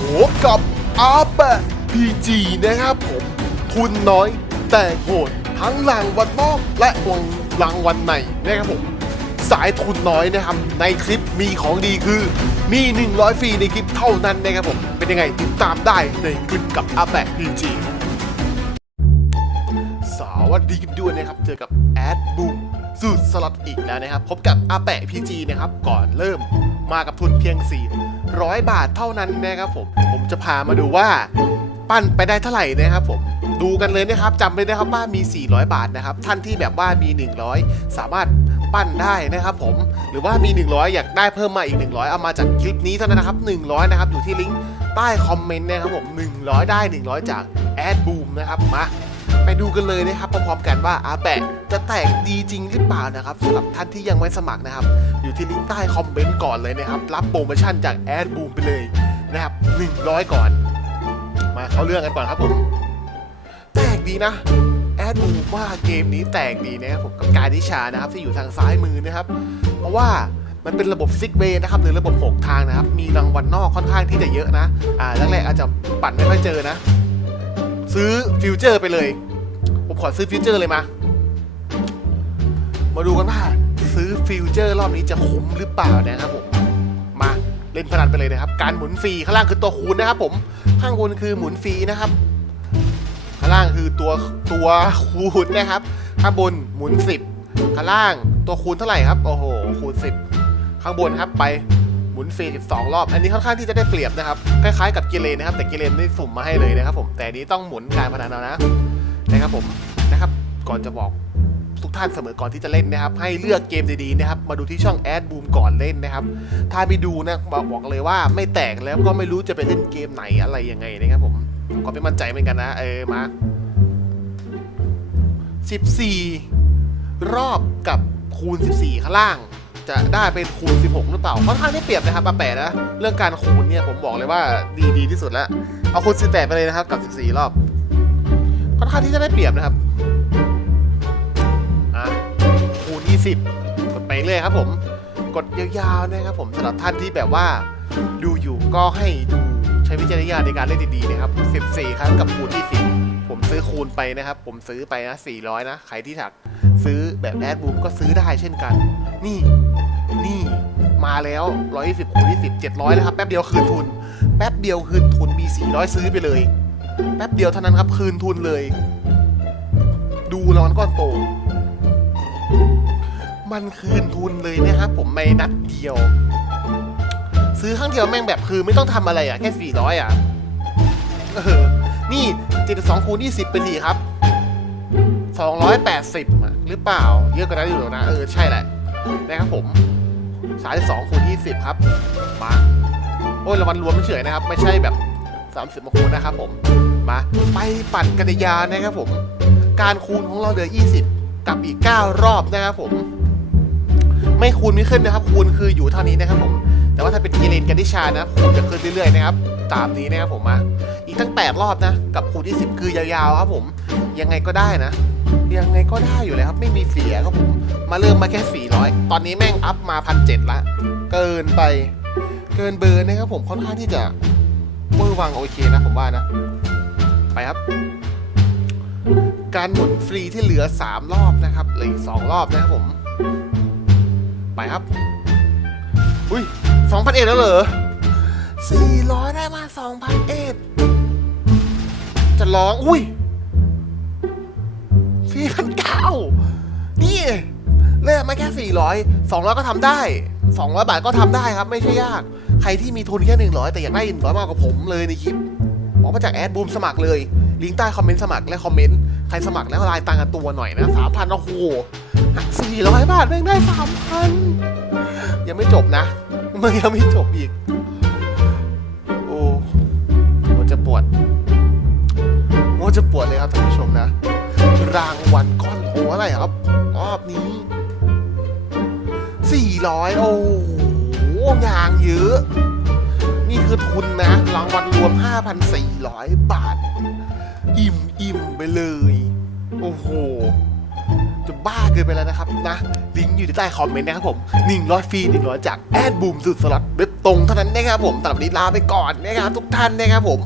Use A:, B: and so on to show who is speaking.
A: โหกับอาแปะพีจีนะครับผมทุนน้อยแต่โหดทั้งรางวัลนอกและวงรางวัลในนะครับผมสายทุนน้อยนะครับในคลิปมีของดีคือมี 100 ฟรีในคลิปเท่านั้นนะครับผม เป็นยังไงติดตามได้ในคลิปกับอาแปะพีจีสวัสดีกันด้วยนะครับ เจอกับแอดบูมสูตรสลัดอีกแล้วนะครับ พบกับอาแปะพีจีนะครับ ก่อนเริ่มมากับทุนเพียง 400 บาทเท่านั้นนะครับผม ผมจะพามาดูว่าปั้นไปได้เท่าไหร่นะครับผมดูกันเลยนะครับจำเลยนะครับว่ามี 400 บาทนะครับ ท่านที่แบบว่ามี 100 สามารถปั้นได้นะครับผม หรือว่ามี 100 อยากได้เพิ่มมาอีก 100 เอามาจากคลิปนี้เท่านั้นนะครับ 100 นะครับ อยู่ที่ลิงก์ใต้คอมเมนต์นะครับผม 100 ได้ 100 จากแอดบูมนะครับ มา ไปดูกันเลยนะครับพร้อมๆกันว่าอาแปะจะแตกดีจริงหรือเปล่านะครับสำหรับท่านที่ยังไม่สมัครนะครับ อยู่ที่ลิงก์ใต้คอมเมนต์ก่อนเลยนะครับ รับโปรโมชั่นจากแอดบูมไปเลยนะครับ100 ก่อน มาเข้าเรื่องกันก่อนครับผมแตกดีนะแอดบูมว่าเกมนี้แตกดีนะครับผมกับการดิชานะครับที่อยู่ทางซ้ายมือนะครับ เพราะว่ามันเป็นระบบซิกเวย์นะครับหรือระบบ 6 ทางนะครับ มีรางวัลนอกค่อนข้างที่จะเยอะนะ อ่าแรกๆอาจจะปั่นไม่ค่อยเจอนะ ซื้อฟิวเจอร์ไปเลย ผมขอซื้อฟิวเจอร์เลยมา มาดูกันว่าซื้อฟิวเจอร์รอบนี้จะคุ้มหรือเปล่านะครับผม มาเล่นพนันไปเลยนะครับ การหมุนฟรีข้างล่างคือตัวคูณนะครับผม ข้างบนคือหมุนฟรีนะครับ ข้างล่างคือตัวตัวคูณนะครับ ข้างบนหมุน 10 ข้างล่างตัวคูณเท่าไหร่ครับ โอ้โห คูณ 10 ข้างบนครับไป มุนฟรี12 รอบ อันนี้ค่อนข้างที่จะได้เปรียบนะครับ คล้ายๆกับกิเลนนะครับ แต่กิเลนนี่สุ่มมาให้เลยนะครับ ผม แต่อันนี้ต้องหมุนการพนันเอานะ นะครับผม นะครับ ก่อนจะบอกทุกท่านเสมอก่อนที่จะเล่นนะครับ ให้เลือกเกมดีๆนะครับ มาดูที่ช่องแอดบูมก่อนเล่นนะครับ ถ้าไปดูนะบอกบอกเลยว่าไม่แตกแล้วก็ไม่รู้จะไปเล่นเกมไหนอะไรยังไงนะครับผมผมก็ไม่มั่นใจเหมือนกันนะ เออ มา 14 รอบกับคูณ 14 ข้างล่าง จะได้เป็นคูณ 16 หรือเปล่าค่อนข้างได้เปรียบนะครับปาแปะนะ เรื่องการคูณเนี่ยผมบอกเลยว่าดีดีที่สุดแล้ว เอาคูณ 18 ไปเลยนะครับกับ 14 รอบ ค่อนข้างที่จะได้เปรียบนะครับอะคูณ 20 กดไปเลยครับผม กดยาวๆนะครับผมสำหรับท่านที่แบบว่าดูอยู่ก็ให้ดูใช้วิจารณญาณในการเล่นดีๆนะครับ 14 ครั้งกับคูณ 20 ผมซื้อคูณไปนะครับ ผมซื้อไปนะ 400 นะ ใครที่ถักซื้อแบบแอดบูมก็ซื้อได้เช่นกัน นี่ แล้ว120คูณ20 700นะครับแป๊บเดียวคืนทุน แป๊บเดียวคืนทุนมี 400 ซื้อไปเลย แป๊บเดียวเท่านั้นครับคืนทุนเลย ดูรางวัลก้อนโต มันคืนทุนเลยนะครับผมในนัดเดียว ซื้อครั้งเดียวแม่งแบบคือไม่ต้องทำอะไรอะแค่ 400 อะเออนี่72คูณ20 เป็นที่ครับ 280อะหรือเปล่า เยอะกว่านั้นอยู่หรอกนะ เออ ใช่แหละ นะครับผม 32คูณ20ครับ มา โอ้ยรางวัลรวมเฉยนะครับ ไม่ใช่แบบ30มาคูณนะครับผม มา ไปปั่นกริยานะครับผม การคูณของเราเหลือ20กับอีก9รอบนะครับผม ไม่คูณไม่ขึ้นนะครับ คูณคืออยู่เท่านี้นะครับผม แต่ว่าถ้าเป็นกิเลนกันดิชานะคูณจะขึ้นเรื่อยๆนะครับ ตามนี้นะครับผมมา อีกตั้ง8รอบนะ กับคูณที่10คือยาวๆครับผม ยังไงก็ได้นะ ยังไงก็ได้อยู่เลยครับ ไม่มีเสียครับผม มาเริ่มมาแค่ 400 ตอนนี้แม่งอัพมาพันเละเกินไป เกินเบอร์นะครับผมค่อนข้างที่จะเวอร์วังโอเคนะผมว่านะ ไปครับ การหมุนฟรีที่เหลือ 3 รอบนะครับเหลืออีก2รอบนะครับผม ไปครับ อุ้ย2,000เอ็ดแล้วเหรอ400ได้มา2,000เอ็ดจะร้อง อุ้ย 4,900นี่เริ่มมาแค่ 400 200 ก็ทำได้ 200 บาทก็ทำได้ครับ ไม่ใช่ยาก ใครที่มีทุนแค่ 100 แต่อยากได้100มากกว่าผมเลยในคลิปบอกมาจากแอดบูมสมัครเลย ลิงก์ใต้คอมเมนต์สมัครและคอมเมนต์ใครสมัครแล้วลายตังกันตัวหน่อยนะสามพันโอ้โหหักสี่ร้อยบาทแม่งได้สามพันยังไม่จบนะมันยังไม่จบอีก โอ้หัวจะปวดหัวจะปวดเลยครับท่านผู้ชมนะ รางวัลก้อน โหอะไรครับรอบนี้สี่ร้อยโอ้โหยางเยอะ นี่คือทุนนะรางวัลรวม 5,400 บาท อิ่มอิ่มไปเลย โอ้โหจะบ้าเกินไปแล้วนะครับนะ ลิงก์อยู่ใต้คอมเมนต์นะครับผมหนึ่งร้อยฟรีหนึ่งร้อยจากแอดบูมสุดสลัดเว็บตรงเท่านั้นนะครับผมสำหรับวันนี้ลาไปก่อนนะครับทุกท่านนะครับผม